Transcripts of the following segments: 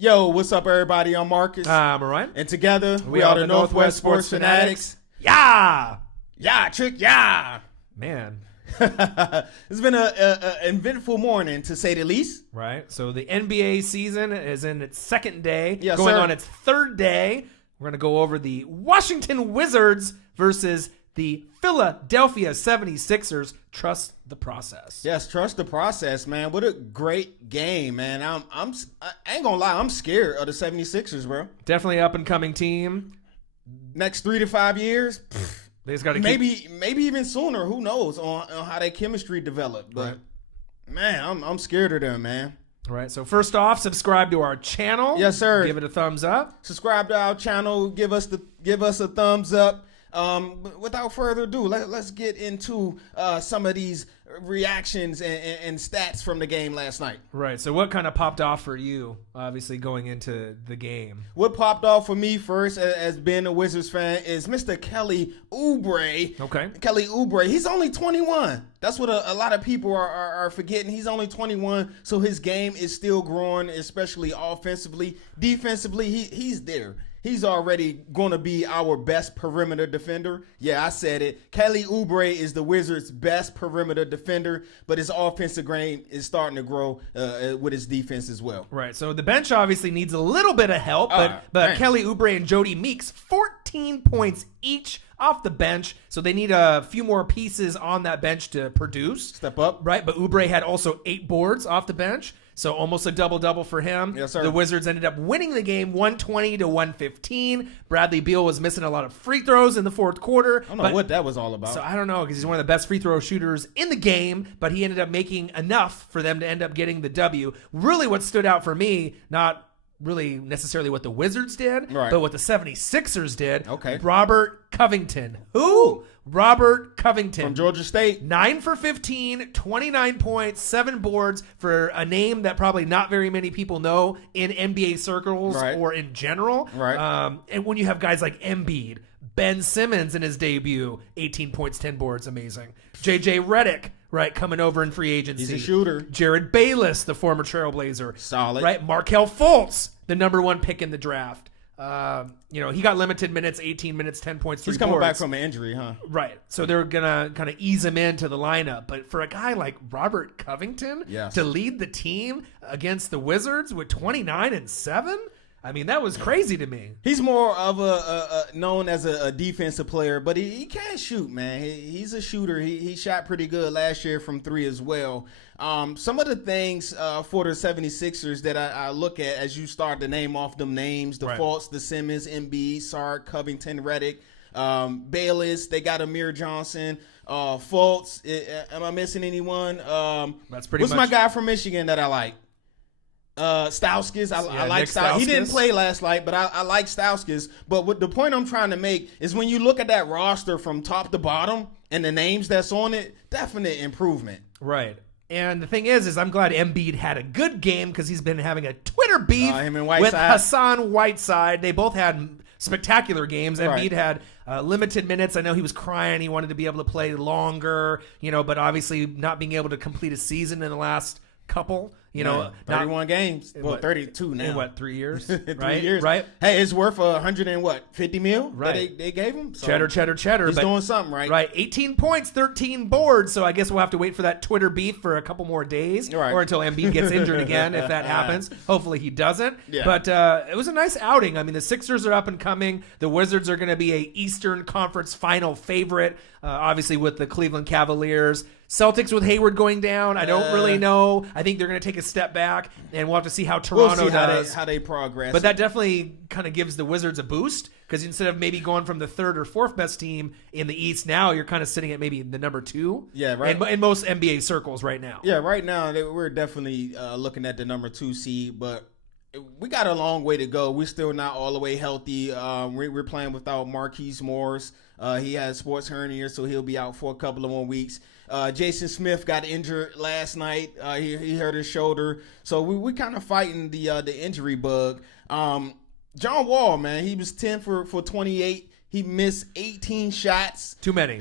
Yo, what's up, everybody? I'm Marcus. I'm Ryan. And together, we are the Northwest Sports Fanatics. Yeah! Yeah, Trick, yeah! Man. It's been an eventful morning, to say the least. Right. So the NBA season is in its second day, Yes, going sir. on its third day. We're going to go over the Washington Wizards versus the Philadelphia 76ers. Trust the process. Yes, trust the process, man. What a great game, man. I ain't gonna lie, I'm scared of the 76ers, bro. Definitely up and coming team. Next 3 to 5 years, They just got to maybe even sooner. Who knows on how their chemistry developed? But Right. man, I'm scared of them, man. All right. So first off, subscribe to our channel. Yes, sir. Give it a thumbs up. Subscribe to our channel. Give us a thumbs up. Without further ado, let's get into some of these reactions and stats from the game last night. Right. So what kind of popped off for you, obviously, going into the game? What popped off for me first, as being a Wizards fan, is Mr. Kelly Oubre. Okay. Kelly Oubre, he's only 21. That's what a lot of people are forgetting. He's only 21, so his game is still growing, especially offensively. Defensively, he's there. He's already going to be our best perimeter defender. Yeah, I said it. Kelly Oubre is the Wizards' best perimeter defender, but his offensive game is starting to grow with his defense as well. Right. So the bench obviously needs a little bit of help, but man. Kelly Oubre and Jody Meeks, 14 points each off the bench. So they need a few more pieces on that bench to produce. Step up. Right. But Oubre had also 8 boards off the bench. So almost a double-double for him. Yes, sir. The Wizards ended up winning the game 120-115. Bradley Beal was missing a lot of free throws in the fourth quarter. I don't know what that was all about. So I don't know, because he's one of the best free throw shooters in the game, but he ended up making enough for them to end up getting the W. Really what stood out for me, not really necessarily what the Wizards did, Right. but what the 76ers did. Okay. Robert Covington. Who? Robert Covington. From Georgia State. 9 for 15, 29 points, 7 boards for a name that probably not very many people know in NBA circles Right. or in general. Right. And when you have guys like Embiid, Ben Simmons in his debut, 18 points, 10 boards, amazing. JJ Redick, right, coming over in free agency. He's a shooter. Jared Bayless, the former Trailblazer. Solid. Right. Markelle Fultz, the number 1 pick in the draft. He got limited minutes, 18 minutes, 10 points, 3 He's coming back boards. from an injury, huh? Right. So they're going to kind of ease him into the lineup. But for a guy like Robert Covington Yes. to lead the team against the Wizards with 29 and 7, I mean, that was crazy to me. He's more of a known as a defensive player, but he can shoot, man. He's a shooter. He shot pretty good last year from 3 as well. Some of the things for the 76ers that I look at as you start to name off them names, the Right. Fultz, the Simmons, Embiid, Sark, Covington, Redick, Bayless, they got Amir Johnson, Fultz. Am I missing anyone? That's pretty What's much- my guy from Michigan that I like? Stauskas. I like Nick Stauskas. He didn't Stauskas. play last night, but I like Stauskas. But what the point I'm trying to make is when you look at that roster from top to bottom and the names that's on it, definite improvement. Right. And the thing is I'm glad Embiid had a good game because he's been having a Twitter beef Him and with Whiteside. Hassan Whiteside. They both had spectacular games. Right. Embiid had limited minutes. I know he was crying. He wanted to be able to play longer, but obviously not being able to complete a season in the last couple, Man, 31 games. Well, what- 32 now. in 3 years? 3 right? years. Right? Hey, it's worth $150 million Right. that they gave him. So Cheddar. He's but- doing something right. Right, 18 points, 13 boards. So I guess we'll have to wait for that Twitter beef for a couple more days, Right. or until Embiid gets injured again, if that happens. Hopefully he doesn't. Yeah. But it was a nice outing. I mean, the Sixers are up and coming. The Wizards are going to be a Eastern Conference Final favorite, obviously with the Cleveland Cavaliers. Celtics with Hayward going down, I don't really know. I think they're going to take a step back, and we'll have to see how We'll Toronto see does. how they progress. But that definitely kind of gives the Wizards a boost, because instead of maybe going from the 3rd or 4th best team in the East, now you're kind of sitting at maybe the number 2. Yeah, right. In most NBA circles right now. Yeah, right now we're definitely looking at the number 2 seed, but we got a long way to go. We're still not all the way healthy. We're playing without Marquise Morris. He has sports hernia, so he'll be out for a couple of more weeks. Jason Smith got injured last night. He hurt his shoulder, so we kind of fighting the injury bug. John Wall, man, he was 10 for 28. He missed 18 shots. Too many.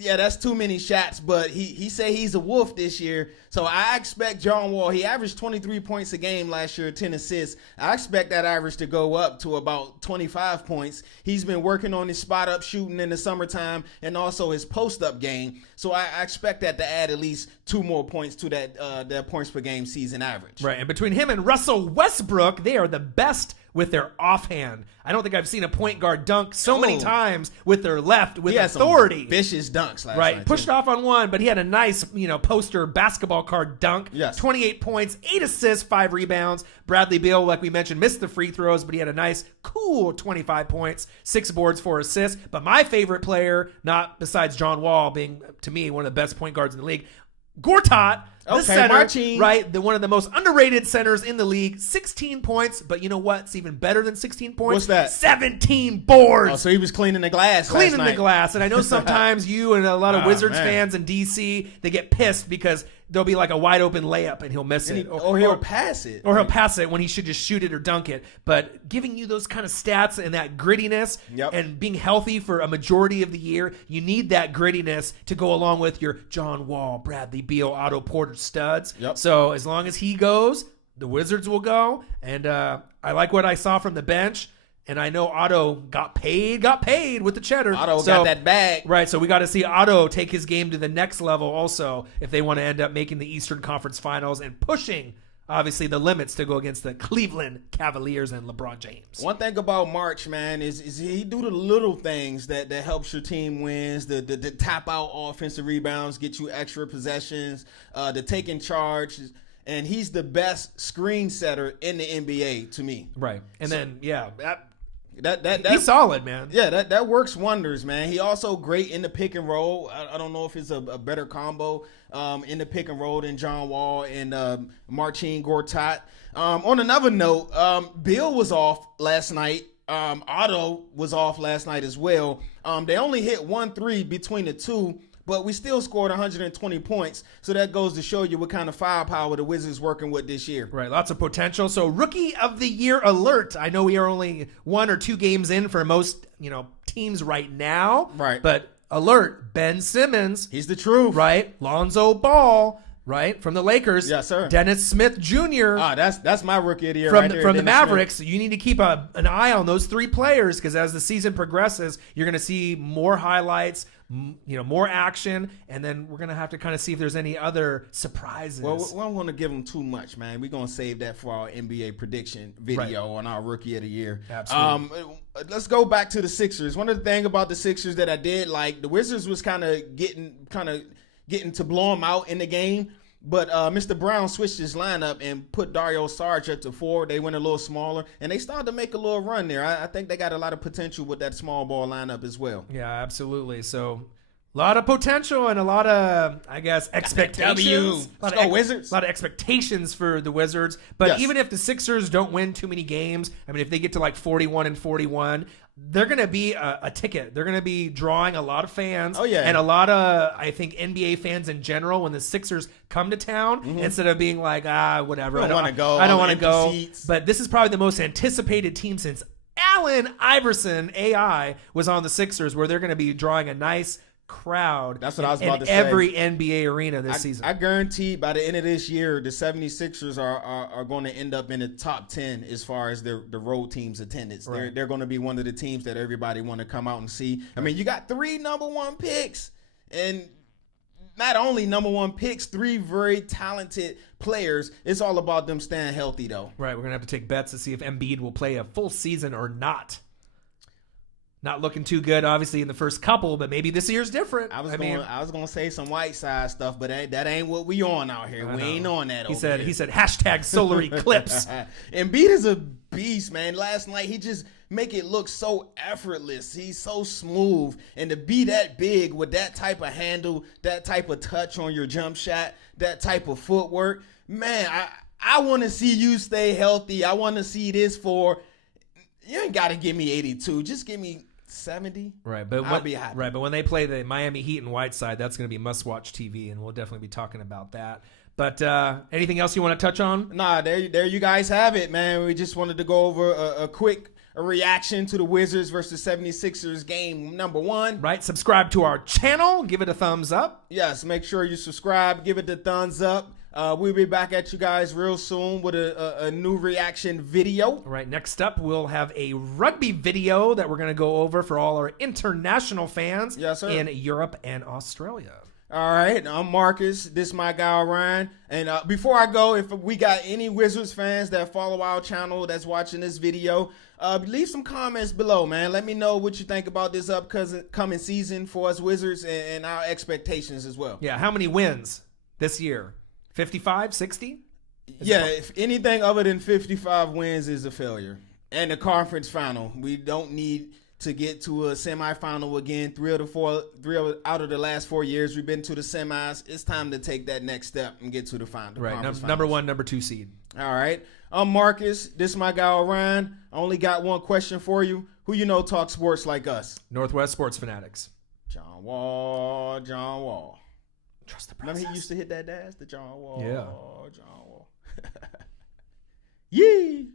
Yeah, that's too many shots, but he said he's a wolf this year. So I expect John Wall, he averaged 23 points a game last year, 10 assists. I expect that average to go up to about 25 points. He's been working on his spot up shooting in the summertime and also his post up game. So I expect that to add at least 2 more points to that points per game season average. Right, and between him and Russell Westbrook, they are the best with their offhand. I don't think I've seen a point guard dunk so many times with their left with authority. Vicious dunks last right, night. pushed off on one, but he had a nice, poster basketball card dunk. Yes. 28 points, 8 assists, 5 rebounds. Bradley Beal, like we mentioned, missed the free throws, but he had a nice, cool 25 points, 6 boards, 4 assists. But my favorite player, not besides John Wall being, to me, one of the best point guards in the league, Gortat, the center, Marcin. right? One of the most underrated centers in the league. 16 points, but you know what's even better than 16 points? What's that? 17 boards. Oh, so he was cleaning the glass Cleaning last the night. glass. And I know sometimes you and a lot of Wizards man. fans in DC, they get pissed because there'll be like a wide open layup and he'll miss it. Or he'll pass it. Or he'll pass it when he should just shoot it or dunk it. But giving you those kind of stats and that grittiness and being healthy for a majority of the year, you need that grittiness to go along with your John Wall, Bradley Beal, Otto Porter studs. Yep. So as long as he goes, the Wizards will go. And I like what I saw from the bench. And I know Otto got paid with the cheddar. Otto got that bag. Right, so we got to see Otto take his game to the next level also if they want to end up making the Eastern Conference Finals and pushing, obviously, the limits to go against the Cleveland Cavaliers and LeBron James. One thing about March, man, is he do the little things that helps your team wins, the tap out offensive rebounds, get you extra possessions, the taking charge. And he's the best screen setter in the NBA to me. Right. And then, That he's solid, man. Yeah, that works wonders, man. He also great in the pick and roll. I don't know if it's a better combo in the pick and roll than John Wall and Marcin Gortat. On another note, Bill was off last night. Otto was off last night as well. They only hit 1-3 between the two, but we still scored 120 points. So that goes to show you what kind of firepower the Wizards working with this year. Right, lots of potential. So Rookie of the Year alert. I know we are only 1 or 2 games in for most, teams right now. Right. But alert, Ben Simmons. He's the truth. Right. Lonzo Ball, right, from the Lakers. Yes, sir. Dennis Smith Jr. That's my Rookie of the Year from right there, from the Dennis Mavericks. Smith. You need to keep an eye on those 3 players because as the season progresses, you're going to see more highlights, more action, and then we're going to have to kind of see if there's any other surprises. Well, we don't want to give them too much, man. We're going to save that for our NBA prediction video on our Rookie of the Year. Absolutely. Let's go back to the Sixers. One of the things about the Sixers that I did like, the Wizards was kind of getting to blow them out in the game. But Mr. Brown switched his lineup and put Dario Saric at the 4. They went a little smaller, and they started to make a little run there. I think they got a lot of potential with that small ball lineup as well. Yeah, absolutely. So a lot of potential and a lot of, I guess, expectations. Let's go Wizards. A lot of expectations for the Wizards. But Yes. even if the Sixers don't win too many games, I mean, if they get to like 41-41, they're going to be a ticket. They're going to be drawing a lot of fans. Oh, yeah. And a lot of, I think, NBA fans in general, when the Sixers come to town, instead of being like, whatever. I don't wanna go. I don't want to Empty go. seats. But this is probably the most anticipated team since Allen Iverson, AI, was on the Sixers, where they're going to be drawing a nice crowd. That's what I was in about to say. every NBA arena this season. I guarantee by the end of this year, the 76ers are going to end up in the top 10 as far as the road team's attendance. Right. They're going to be one of the teams that everybody want to come out and see. I mean, you got 3 number 1 picks, and not only number 1 picks, 3 very talented players. It's all about them staying healthy, though. Right, we're going to have to take bets to see if Embiid will play a full season or not. Not looking too good, obviously, in the first couple, but maybe this year's different. I was going to say some Whiteside stuff, but that ain't what we on out here. We ain't on that. He said hashtag solar eclipse. Embiid is a beast, man. Last night he just make it look so effortless. He's so smooth, and to be that big with that type of handle, that type of touch on your jump shot, that type of footwork, man. I want to see you stay healthy. I want to see this for. You ain't got to give me 82. Just give me 70. Right, but I'll be happy. Right, but when they play the Miami Heat and Whiteside, that's going to be must-watch TV, and we'll definitely be talking about that. But anything else you want to touch on? Nah, there you guys have it, man. We just wanted to go over a quick a reaction to the Wizards versus 76ers game number 1. Right. Subscribe to our channel. Give it a thumbs up. Yes, make sure you subscribe. Give it the thumbs up. We'll be back at you guys real soon with a new reaction video. All right. Next up, we'll have a rugby video that we're going to go over for all our international fans in Europe and Australia. All right, I'm Marcus. This is my guy, Ryan. And before I go, if we got any Wizards fans that follow our channel that's watching this video, leave some comments below, man. Let me know what you think about this upcoming season for us Wizards and our expectations as well. Yeah, how many wins this year? 55, 60? Yeah, if anything other than 55 wins is a failure. And the conference final. We don't need to get to a semifinal again. 3 out of the last 4 years we've been to the semis. It's time to take that next step and get to the final. Right, number 1, number 2 seed. All right. I'm Marcus. This is my guy, Ryan. I only got one question for you. Who you know talk sports like us? Northwest Sports Fanatics. John Wall. Trust the process. Remember he used to hit that dash? The John Wall. Yeah. John Wall. Yee.